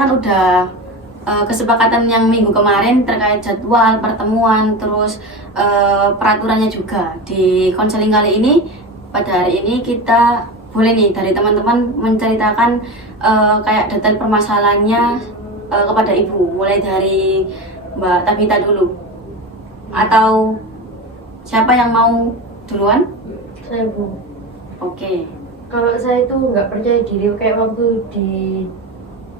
Kan udah kesepakatan yang minggu kemarin terkait jadwal pertemuan, terus peraturannya juga di konseling kali ini. Pada hari ini kita boleh nih dari teman-teman menceritakan kayak detail permasalahannya kepada ibu, mulai dari Mbak Tabita dulu, atau siapa yang mau duluan? Saya, Bu. Oke. Kalau saya itu nggak percaya diri kayak waktu di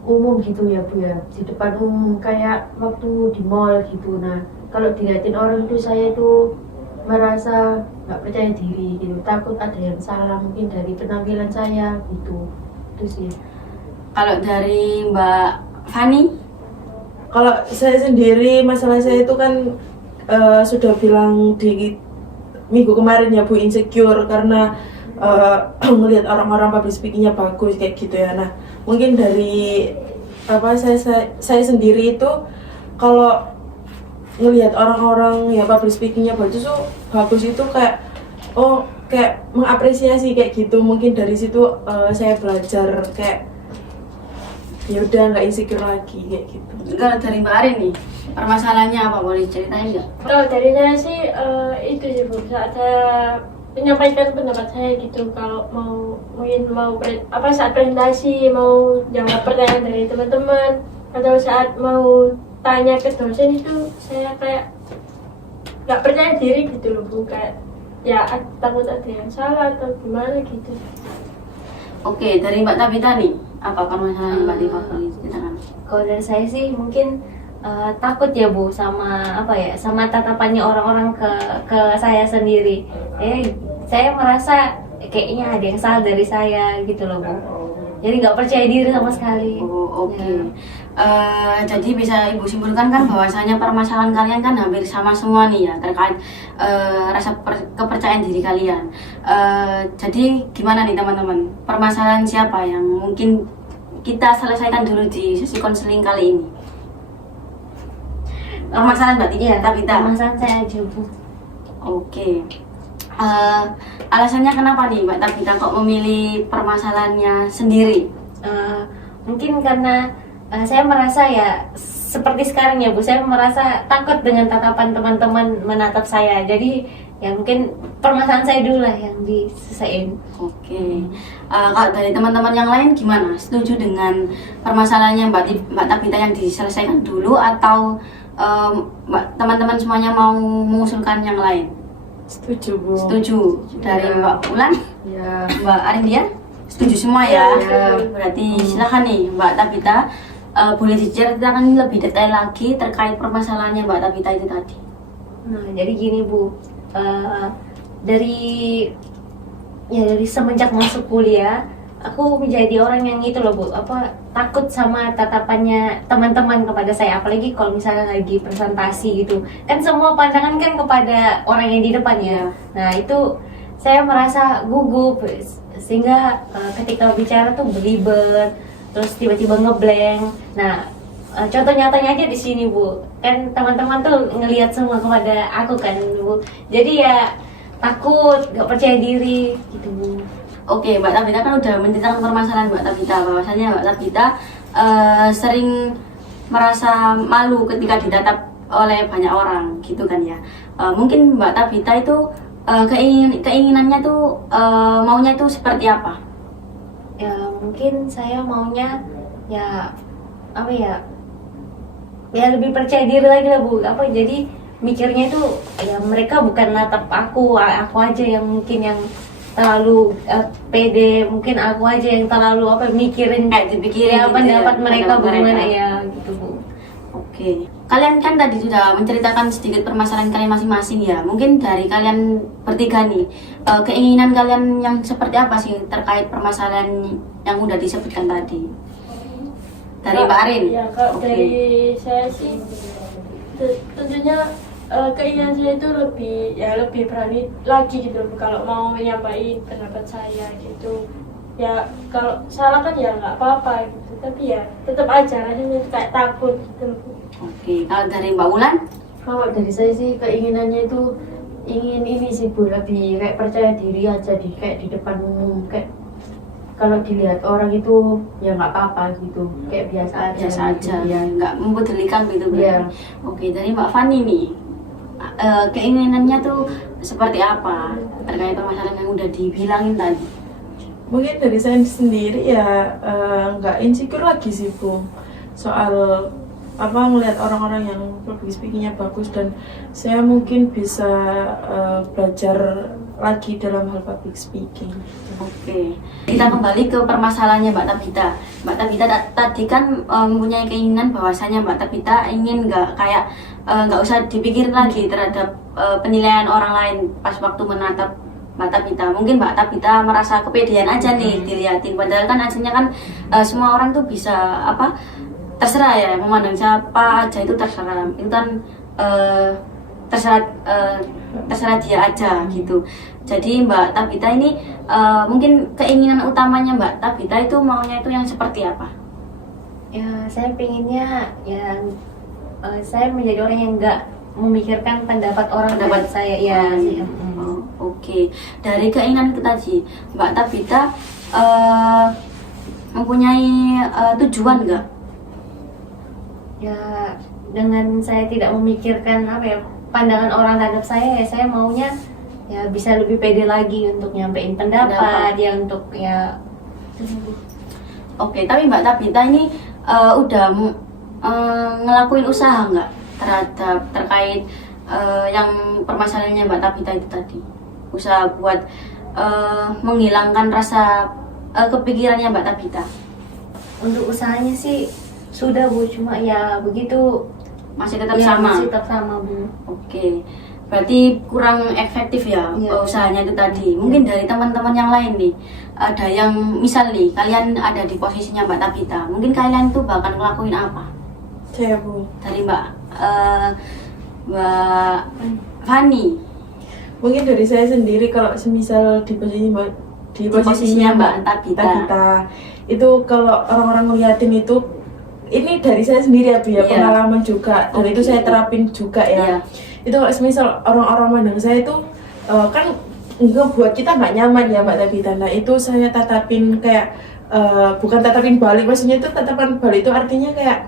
umum gitu ya, Bu ya, di depan umum kayak waktu di mall gitu. Nah, kalau dilihatin orang tuh saya tuh merasa nggak percaya diri gitu, takut ada yang salah mungkin dari penampilan saya gitu. Itu sih. Kalau dari Mbak Fani? Kalau saya sendiri, masalah saya itu kan sudah bilang di minggu kemarin ya Bu, insecure karena melihat orang-orang public speakingnya bagus kayak gitu ya. Nah, mungkin dari saya sendiri itu kalau ngelihat orang-orang ya public speakingnya bagus itu kayak kayak mengapresiasi kayak gitu. Mungkin dari situ saya belajar kayak ya udah nggak insecure lagi kayak gitu. Kalau dari Mbak Arin nih, permasalahannya apa, boleh ceritain nggak? Kalau dari saya sih itu sih, Bu, saat saya menyampaikan pendapat saya gitu, kalau saat presentasi mau jawab pertanyaan dari teman-teman atau saat mau tanya ke dosen itu saya kayak nggak percaya diri gitu loh, Bu, kayak ya takut ada yang salah atau gimana gitu. Oke, dari Mbak Tabita nih, apa permasalahan Mbak Tabita boleh ceritakan? Kalau dari saya sih mungkin takut ya, Bu, sama sama tatapannya orang-orang ke saya sendiri. Saya merasa kayaknya ada yang salah dari saya gitu loh, Bu. Jadi nggak percaya diri sama sekali. Oh, oke. Ya. Jadi bisa Ibu simpulkan kan bahwasanya permasalahan kalian kan hampir sama semua nih ya, terkait rasa kepercayaan diri kalian. Jadi gimana nih teman-teman? Permasalahan siapa yang mungkin kita selesaikan dulu di sesi konseling kali ini? Permasalahan Mbak Tabita. Permasalahan saya aja, Bu. Oke. Alasannya kenapa nih Mbak Tabita kok memilih permasalahannya sendiri? Mungkin karena saya merasa ya seperti sekarang ya, Bu, saya merasa takut dengan tatapan teman-teman menatap saya. Jadi ya mungkin permasalahan saya dulu lah yang diselesaikan. Oke. Kalau dari teman-teman yang lain gimana? Setuju dengan permasalahannya Mbak Tabita yang diselesaikan dulu, atau teman-teman semuanya mau mengusulkan yang lain? Setuju Bu. Setuju. Dari Mbak Ulan, Ya. Mbak Arindia, setuju semua ya? Ya. Berarti silakan nih Mbak Tabita, boleh diceritakan lebih detail lagi terkait permasalahannya Mbak Tabita itu tadi. Nah, jadi gini, Bu, dari semenjak masuk kuliah, aku menjadi orang yang itu loh, Bu, takut sama tatapannya teman-teman kepada saya, apalagi kalau misalnya lagi presentasi gitu. Kan semua pandangan kan kepada orang yang di depan ya. Nah, itu saya merasa gugup, sehingga ketika bicara tuh belibet, terus tiba-tiba ngeblank. Nah, contoh nyatanya aja di sini, Bu. Kan teman-teman tuh ngelihat semua kepada aku kan, Bu. Jadi ya takut, gak percaya diri gitu, Bu. Oke, Mbak Tabita kan udah menceritakan permasalahan Mbak Tabita, bahwasanya Mbak Tabita sering merasa malu ketika ditatap oleh banyak orang gitu kan ya. Mungkin Mbak Tabita itu keinginannya tuh maunya itu seperti apa? Ya mungkin saya maunya ya lebih percaya diri lagi lah, Bu. Jadi mikirnya itu ya mereka bukan natap aku aja yang mungkin yang terlalu pede, mungkin aku aja yang terlalu mikirin Dipikirin ya gitu pendapat ya, mereka pendapat bagaimana mereka. ya gitu, Bu. Oke, kalian kan tadi sudah menceritakan sedikit permasalahan kalian masing-masing ya. Mungkin dari kalian bertiga nih, keinginan kalian yang seperti apa sih terkait permasalahan yang udah disebutkan tadi? Dari Mbak Arin. Ya, kalau Oke. dari saya sih tentunya keinginan saya itu lebih berani lagi gitu loh, kalau mau menyampaikan pendapat saya gitu. Ya kalau salah kan ya nggak apa-apa gitu, tapi ya tetap aja rasanya kayak takut gitu. Oke, kalau dari Mbak Ulan? Kalau dari saya sih keinginannya itu ingin ini sih, Bu, lebih kayak percaya diri aja kayak di depan umum, kayak kalau dilihat orang itu ya nggak apa-apa gitu, kayak biasa aja. Biasa aja, gitu, ya. nggak mempedulikan gitu Iya. berarti. Oke, dari Mbak Fani nih, keinginannya tuh seperti apa terkait permasalahan yang udah dibilangin tadi? Mungkin dari saya sendiri ya nggak insecure lagi sih Bu, soal ngelihat orang-orang yang public speakingnya bagus, dan saya mungkin bisa belajar lagi dalam hal public speaking. Oke, kita kembali ke permasalahannya Mbak Tabita. Mbak Tabita tadi kan mempunyai keinginan bahwasanya Mbak Tabita ingin nggak usah dipikirin lagi terhadap penilaian orang lain pas waktu menatap Mbak Tabita. Mungkin Mbak Tabita merasa kepedean aja nih dilihatin, padahal kan aslinya kan semua orang tuh bisa terserah ya, memandang siapa aja itu terserah. Itu kan terserah dia aja gitu. Jadi Mbak Tabita ini mungkin keinginan utamanya Mbak Tabita itu maunya itu yang seperti apa? Ya, saya pengennya ya saya menjadi orang yang nggak memikirkan pendapat orang Pendapat terhadap saya. Ya, Iya. Oke. Dari keinginan itu tadi, Mbak Tabita mempunyai tujuan nggak? ya dengan saya tidak memikirkan pandangan orang terhadap saya, ya saya maunya ya bisa lebih pede lagi untuk nyampein pendapat, ya untuk ya. Oke, tapi Mbak Tabita ini udah ngelakuin usaha nggak terkait yang permasalahannya Mbak Tabita itu tadi? Usaha buat menghilangkan rasa kepikirannya Mbak Tabita. Untuk usahanya sih sudah Bu, cuma ya begitu Masih tetap ya, sama? masih tetap sama Bu. Oke, berarti kurang efektif ya Iya. usahanya itu tadi. Mungkin dari teman-teman yang lain nih, ada yang misal nih, kalian ada di posisinya Mbak Tabita, mungkin kalian tuh bakal ngelakuin apa? Saya Bu, Dari Mbak Fani, mungkin dari saya sendiri kalau semisal di posisinya Mbak Tabita, itu kalau orang-orang ngeliatin itu, ini dari saya sendiri ya Bu ya, Iya. pengalaman juga, dan itu saya terapin juga ya. Iya. Itu kalau semisal orang-orang mandang saya itu kan buat kita nggak nyaman ya Mbak Tabita. Nah itu saya tatapin kayak bukan tatapin balik, maksudnya itu tatapan balik itu artinya kayak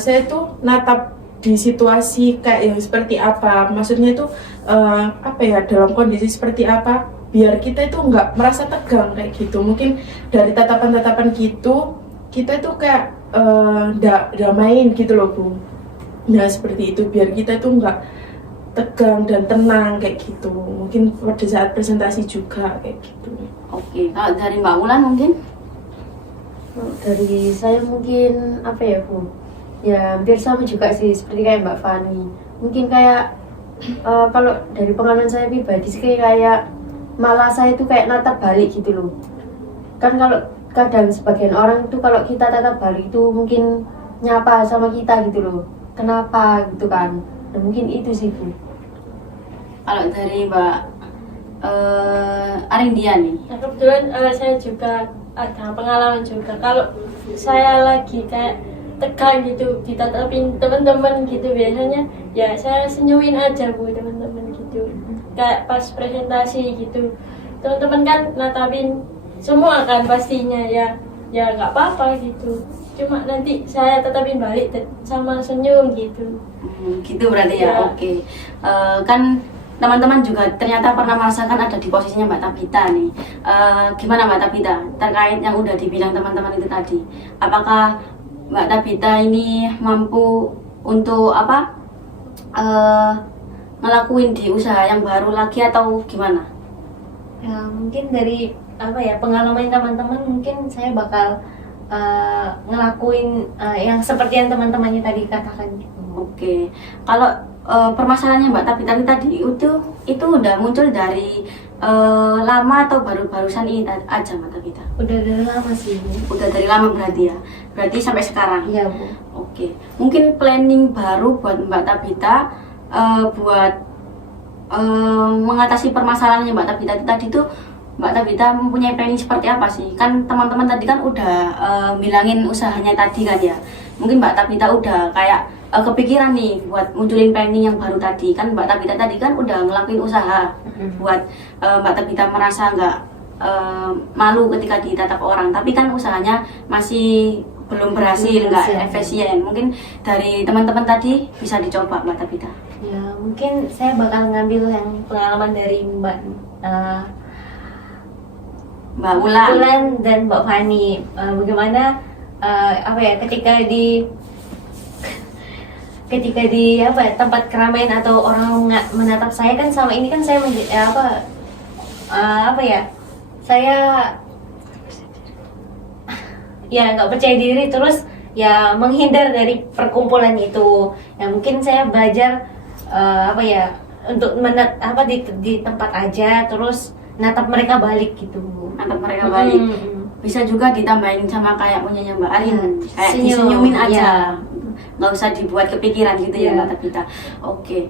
saya tuh natap di situasi kayak yang seperti apa, maksudnya itu dalam kondisi seperti apa, biar kita itu nggak merasa tegang kayak gitu. Mungkin dari tatapan-tatapan gitu kita itu kayak damain gitu loh Bu. Nah seperti itu, biar kita itu nggak tegang dan tenang kayak gitu. Mungkin pada saat presentasi juga kayak gitu. oke. Kalau dari Mbak Wulan mungkin? Dari saya mungkin apa ya Bu? Ya hampir sama juga sih seperti kayak Mbak Fani. Mungkin kayak kalau dari pengalaman saya pribadi sih kayak malah saya itu kayak natap balik gitu loh. Kan kalau kadang sebagian orang itu kalau kita tatap balik itu mungkin nyapa sama kita gitu loh. Kenapa gitu kan? Dan mungkin itu sih Bu. Kalau dari Mbak Arindia nih, Nah, kebetulan saya juga ada pengalaman juga. Kalau saya lagi kayak tegang gitu ditatapin teman-teman gitu, biasanya ya saya senyumin aja Bu teman-teman gitu. Kayak pas presentasi gitu, teman-teman kan natapin semua kan pastinya, ya nggak apa-apa gitu. Cuma nanti saya tetapin balik sama senyum gitu. gitu berarti ya. Ya. Oke. Kan teman-teman juga ternyata pernah merasakan ada di posisinya Mbak Tabita nih. Gimana Mbak Tabita terkait yang udah dibilang teman-teman itu tadi? Apakah Mbak Tabita ini mampu untuk ngelakuin di usaha yang baru lagi atau gimana? Ya, mungkin dari pengalaman teman-teman, mungkin saya bakal ngelakuin yang seperti yang teman-temannya tadi katakan. Oke. Kalau permasalahannya Mbak Tabita tadi itu udah muncul dari lama atau baru-barusan ini aja Mbak Tabita? Udah dari lama sih Bu. Udah dari lama berarti ya? Berarti sampai sekarang? Iya Bu. Oke. Mungkin planning baru buat Mbak Tabita buat mengatasi permasalahannya Mbak Tabita tadi tuh, Mbak Tabita mempunyai planning seperti apa sih? Kan teman-teman tadi kan udah bilangin usahanya tadi kan ya. Mungkin Mbak Tabita udah kayak kepikiran nih buat munculin planning yang baru tadi. Kan Mbak Tabita tadi kan udah ngelakuin usaha buat Mbak Tabita merasa nggak malu ketika ditatap orang, tapi kan usahanya masih belum berhasil, nggak efisien. Mungkin dari teman-teman tadi bisa dicoba Mbak Tabita. Ya, mungkin saya bakal ngambil yang pengalaman dari Mbak Ulan. Ulan dan Mbak Fani. Bagaimana apa ya, ketika di apa ya, tempat keramaian atau orang nggak menatap saya, kan selama ini kan saya apa ya, saya ya nggak percaya diri, terus ya menghindar dari perkumpulan itu. Ya mungkin saya belajar apa ya, untuk di tempat aja, terus natap mereka balik gitu. Natap mereka balik. Bisa juga ditambahin sama kayak punyanya Mbak Arin, kayak senyum. disenyumin aja. Ya. Nggak usah dibuat kepikiran gitu ya Mbak Tabita. Oke,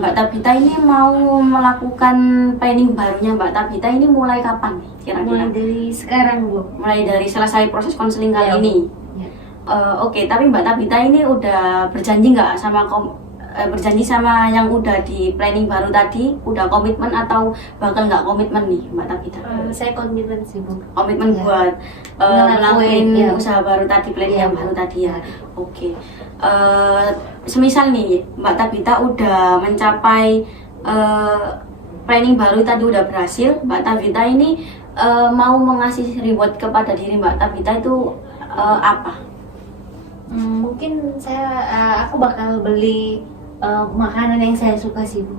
Mbak Tabita ini mau melakukan planning barunya Mbak Tabita ini mulai kapan nih kira-kira? Mulai dari sekarang, Bu. Mulai dari selesai proses konseling kali Ya, ini. Ya. Oke, tapi Mbak Tabita ini udah berjanji nggak sama berjanji sama yang udah di planning baru tadi, udah komitmen atau bakal nggak komitmen nih Mbak Tabita? Saya komitmen sih, Bu. Komitmen Ya. buat Ngelakuin, ngelakuin ya. usaha baru tadi, planning Ya, yang Bu. baru tadi ya. Ya. Oke, semisal nih Mbak Tabita udah mencapai planning baru tadi udah berhasil, Mbak Tabita ini mau mengasih reward kepada diri Mbak Tabita itu apa? Mungkin aku bakal beli makanan yang saya suka sih, Bu.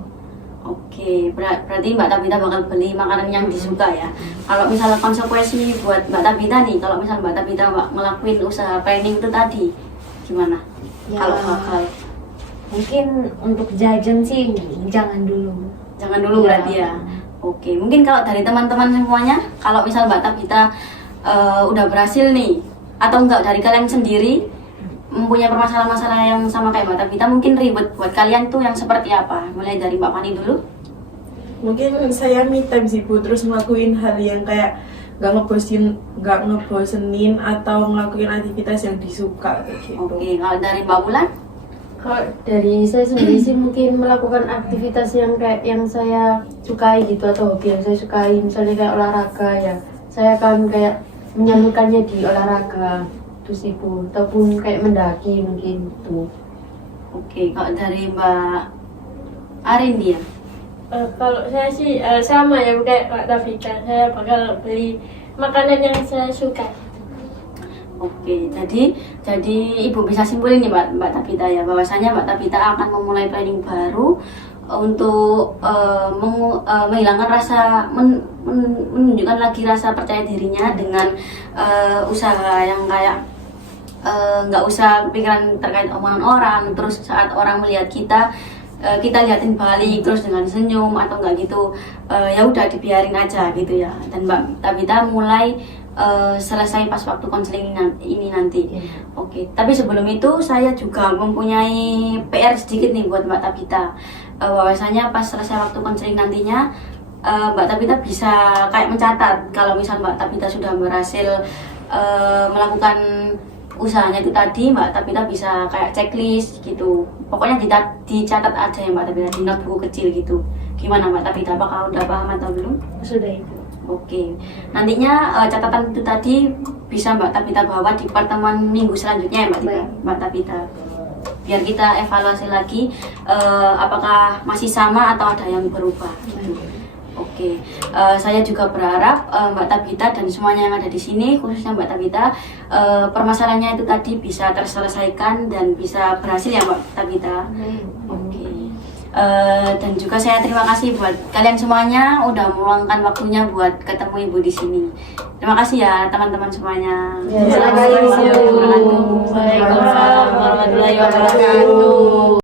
Oke, berarti Mbak Tabita bakal beli makanan yang disuka ya. Kalau misalnya konsekuensi buat Mbak Tabita nih, kalau misalnya Mbak Tabita ngelakuin usaha planning itu tadi, gimana? Ya, Kalau gagal, mungkin untuk jajan sih jangan dulu, Bu. jangan dulu Ya. berarti ya. Oke, mungkin kalau dari teman-teman semuanya, kalau misal Mbak Tabita udah berhasil nih, atau enggak dari kalian sendiri mempunyai permasalahan-masalah yang sama kayak Mbak Tabita, mungkin ribet buat kalian tuh yang seperti apa? Mulai dari Mbak Fani dulu. Mungkin saya me time sih Bu, terus ngelakuin hal yang kayak nggak ngebosenin atau ngelakuin aktivitas yang disuka kayak gitu. Oke, kalau dari Mbak Bulan? Kalau dari saya sendiri sih mungkin melakukan aktivitas yang kayak yang saya sukai gitu, atau hobi yang saya sukai, misalnya kayak olahraga ya. Saya akan kayak menyalurkannya di olahraga itu sih Bu, ataupun kayak mendaki mungkin tuh. Oke, kalau dari Mbak Arin dia? Kalau saya sih sama ya kayak Kak Tabita, saya bakal beli makanan yang saya suka. Oke, jadi Ibu bisa simpulin nih Mbak Tabita ya, bahwasanya Mbak Tabita akan memulai planning baru untuk menghilangkan rasa menunjukkan lagi rasa percaya dirinya dengan usaha yang kayak nggak usah pikiran terkait omongan orang. Terus saat orang melihat kita liatin balik terus dengan senyum atau enggak gitu, ya udah dibiarin aja gitu ya. Dan Mbak Tabita mulai selesai pas waktu konseling ini nanti. Oke, tapi sebelum itu saya juga mempunyai PR sedikit nih buat Mbak Tabita, bahwasanya pas selesai waktu konseling nantinya Mbak Tabita bisa kayak mencatat kalau misal Mbak Tabita sudah berhasil melakukan usahanya itu tadi, Mbak Tabita bisa kayak checklist gitu. Pokoknya dicatat aja ya Mbak Tabita di notebook kecil gitu. Gimana Mbak Tabita, apakah udah paham atau belum? Sudah itu. Oke, nantinya catatan itu tadi bisa Mbak Tabita bawa di pertemuan minggu selanjutnya ya Mbak Tabita. Biar kita evaluasi lagi apakah masih sama atau ada yang berubah gitu. Oke, saya juga berharap Mbak Tabita dan semuanya yang ada di sini, khususnya Mbak Tabita, permasalahannya itu tadi bisa terselesaikan dan bisa berhasil ya Mbak Tabita. Oke, dan juga saya terima kasih buat kalian semuanya udah meluangkan waktunya buat ketemu Ibu di sini. Terima kasih ya teman-teman semuanya. Ya, terima kasih. Waalaikumsalam warahmatullahi wabarakatuh.